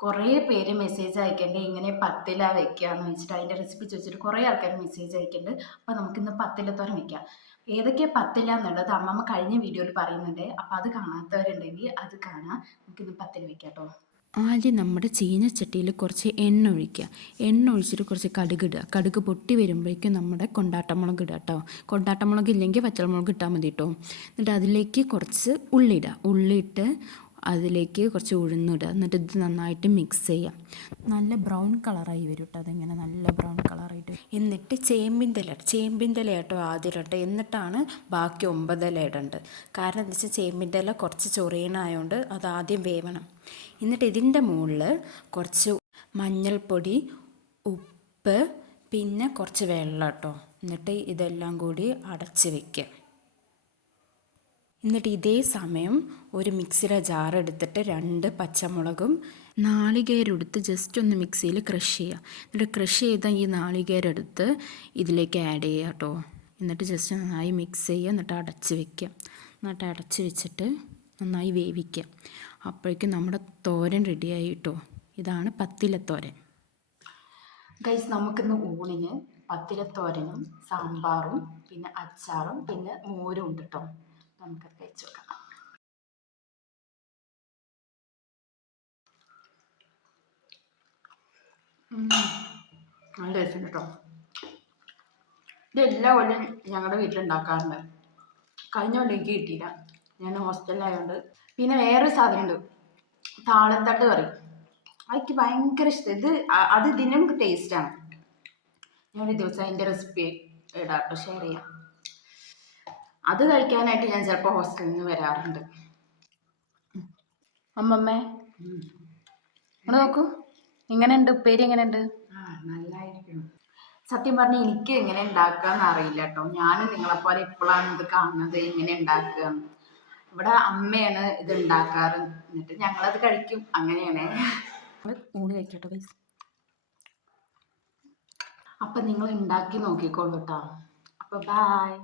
കുറേ പേര് മെസ്സേജ് അയക്കണ്ട്? ഇങ്ങനെ പത്തില വെക്കാന്ന് വെച്ചിട്ട് അതിന്റെ റെസിപ്പി ചോദിച്ചിട്ട് കുറേ ആൾക്കാർ മെസ്സേജ് അയക്കുന്നുണ്ട് അപ്പോൾ നമുക്കിന്ന് പത്തിലത്തോരൻ വെക്കാം. ഏതൊക്കെ പത്തില എന്നുള്ളത് അമ്മമ്മ കഴിഞ്ഞ വീഡിയോയിൽ പറയുന്നുണ്ട്. അപ്പോൾ അത് കാണാത്തവരുണ്ടെങ്കിൽ അത് കാണാം. നമുക്കിന്ന് പത്തില വെക്കാം കേട്ടോ ആദ്യം നമ്മുടെ ചീനച്ചട്ടിയിൽ കുറച്ച് എണ്ണ ഒഴിക്കുക. എണ്ണ ഒഴിച്ചിട്ട് കുറച്ച് കടുക് ഇടുക. കടുക് പൊട്ടി വരുമ്പോഴേക്കും നമ്മുടെ കൊണ്ടാട്ടമുളക് ഇടുക കേട്ടോ കൊണ്ടാട്ടമുളക് ഇല്ലെങ്കിൽ പച്ചമുളക് ഇട്ടാൽ മതി കേട്ടോ എന്നിട്ട് അതിലേക്ക് കുറച്ച് ഉള്ളി ഇടുക. ഉള്ളിയിട്ട് അതിലേക്ക് കുറച്ച് ഉഴുന്നിടുക. എന്നിട്ട് ഇത് നന്നായിട്ട് മിക്സ് ചെയ്യാം. നല്ല ബ്രൗൺ കളറായി വരും കേട്ടോ അതിങ്ങനെ നല്ല ബ്രൗൺ കളറായിട്ട് എന്നിട്ട് ചേമ്പിന്റെ ഇല ചേമ്പിന്റെ ഇല കേട്ടോ ആദ്യം ഇടട്ടെ എന്നിട്ടാണ് ബാക്കി ഒമ്പത് ഇല ഇടേണ്ടത് കാരണം എന്താ വെച്ചാൽ ചേമ്പിന്റെ ഇല കുറച്ച് ചൊറിയണായതുകൊണ്ട് അത് ആദ്യം വേവണം. എന്നിട്ട് ഇതിന്റെ മുകളിൽ കുറച്ച് മഞ്ഞൾപ്പൊടി ഉപ്പ് പിന്നെ കുറച്ച് വെള്ളം കേട്ടോ എന്നിട്ട് ഇതെല്ലാം കൂടി അടച്ച് വെക്കുക. എന്നിട്ട് ഇതേ സമയം ഒരു മിക്സിയുടെ ജാർ എടുത്തിട്ട് രണ്ട് പച്ചമുളകും നാളികേരം എടുത്ത് ജസ്റ്റ് ഒന്ന് മിക്സിയിൽ ക്രഷ് ചെയ്യുക. എന്നിട്ട് ക്രഷ് ചെയ്ത ഈ നാളികേരം എടുത്ത് ഇതിലേക്ക് ആഡ് ചെയ്യുക കേട്ടോ എന്നിട്ട് ജസ്റ്റ് നന്നായി മിക്സ് ചെയ്യുക. എന്നിട്ട് അടച്ച് വെക്കുക. എന്നിട്ട് അടച്ച് വെച്ചിട്ട് നന്നായി വേവിക്കുക. അപ്പോഴേക്കും നമ്മുടെ തോരൻ റെഡിയായി കേട്ടോ ഇതാണ് പത്തിലത്തോരൻ. ഗൈസ് നമുക്കിന്ന് ഊണിന് പത്തിലത്തോരനും സാമ്പാറും പിന്നെ അച്ചാറും പിന്നെ മോരും ഉണ്ട് കേട്ടോ നല്ല ടേസ്റ്റ് കേട്ടോ ഇത് എല്ലാ കൊല്ലം ഞങ്ങളുടെ വീട്ടിലുണ്ടാക്കാറുണ്ട്. കഴിഞ്ഞ കൊല്ലം എനിക്ക് കിട്ടിയില്ല. ഞാൻ ഹോസ്റ്റലിലായതുകൊണ്ട് പിന്നെ വേറൊരു സാധനമുണ്ട്. താളത്തട്ട് കറി. അതെനിക്ക് ഭയങ്കര ഇഷ്ടം. ഇത് അത് ഇതിനും ടേസ്റ്റാണ് ഞാനൊരു ദിവസം അതിന്റെ റെസിപ്പി ഇടാം കേട്ടോ ഷെയർ ചെയ്യാം. അത് കഴിക്കാനായിട്ട് ഞാൻ ചിലപ്പോൾ ഹോസ്റ്റലിൽ നിന്ന് വരാറുണ്ട്. അമ്മമ്മേ. ഇവിടെ നോക്കൂ. എങ്ങനെയുണ്ട്? ഉപ്പേരി എങ്ങനെയുണ്ട്? സത്യം പറഞ്ഞാൽ എനിക്ക് എങ്ങനെ ഉണ്ടാക്കാന്ന് അറിയില്ല കേട്ടോ ഞാനും നിങ്ങളെപ്പോലെ എപ്പോഴാണ് ഇത് കാണുന്നത് എങ്ങനെ ഉണ്ടാക്കുക. ഇവിടെ അമ്മയാണ് ഇത് ഉണ്ടാക്കാറ്. എന്നിട്ട് ഞങ്ങളത് കഴിക്കും. അങ്ങനെയാണ്. ഊണ് കഴിക്കട്ടോ ഗൈസ് അപ്പം നിങ്ങൾ ഉണ്ടാക്കി നോക്കിക്കോളൂ കേട്ടോ അപ്പോൾ ബായ്